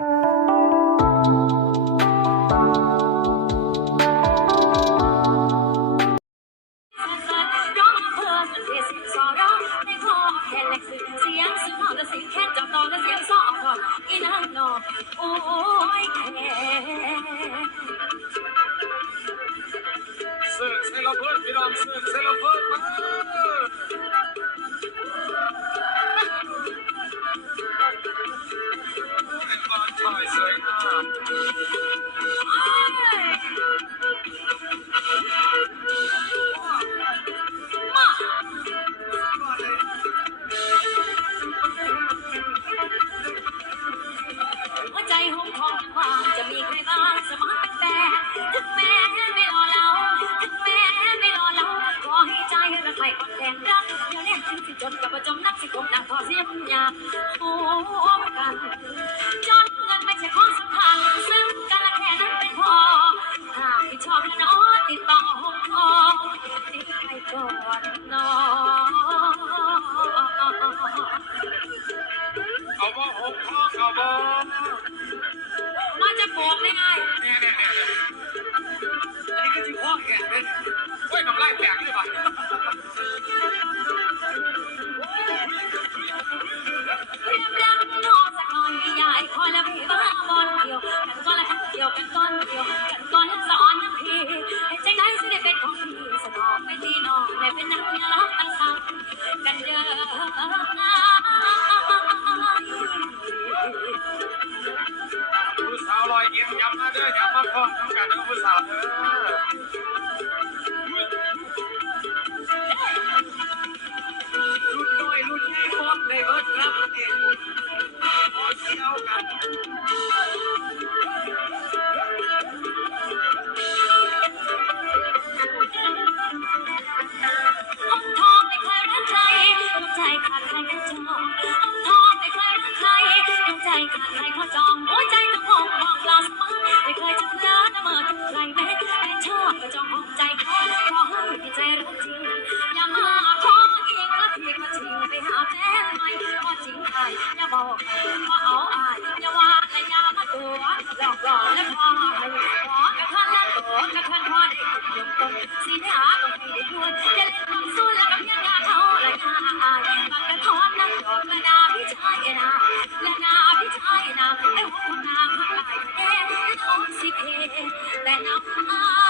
ร้องเพิ่มเสีย หัวใจหงของว่างจะมีใครบ้างสมัครเป็นแฟนถึงแม้ไม่รอเราถึงแม้ไม่รอเราขอให้ใจและใครอ่อนแรงรักเดี๋ยวเรียกถึงสิจนกับประจมนักสิคมดังทอเสียงยาโอ้กัน ติดต่อหงทองติดไปก่อนน้อง ไปที่น้องได้เป็นนักเมียล้อตั้งซ้ำกันเด้อผู้สาวลอยเอ็นย้ำมาเด้อย้ำมาพร้อมต้งการเด้อผู้สาว ริไปหาแฟนใหม่ก็จิงไทยอย่าบอกว่าเอาอายอย่าวาแต่ยามาตัวหลอกหอและพอให้ขอกระท่อนละตัวกระท่อพอด้กินยมต้นสีหน้าก็ไม่ได้พูดย่าเล่นควาสู้แล้วกับยังงาเขาละยาอาปากกระท้อนนั่ดและนาพี่ชายนาและนาพี่ชายนาไอ้หัวนาพักตายแน่น้องสิเพแต่น้า